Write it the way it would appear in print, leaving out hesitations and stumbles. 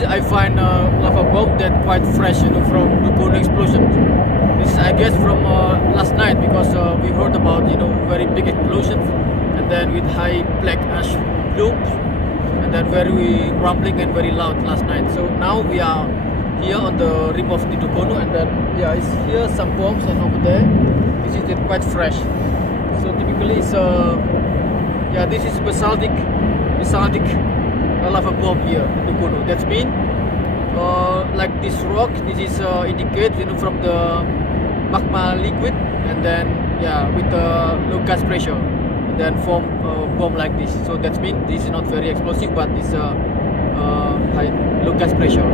is I find a lava bomb that quite fresh, you know, from Dukono explosion. This is I guess from last night because we heard about, you know, very big explosions and then with high black ash plumes and then very rumbling and very loud last night. So now we are here on the rim of the Dukono and then yeah, it's here some bombs and over there this is quite fresh. So typically it's yeah, this is basaltic lava bomb here in Dukono. That's mean like this rock, this is indicate, you know, from the magma liquid and then yeah, with the low gas pressure and then form a bomb like this. So that means this is not very explosive but it's high low gas pressure.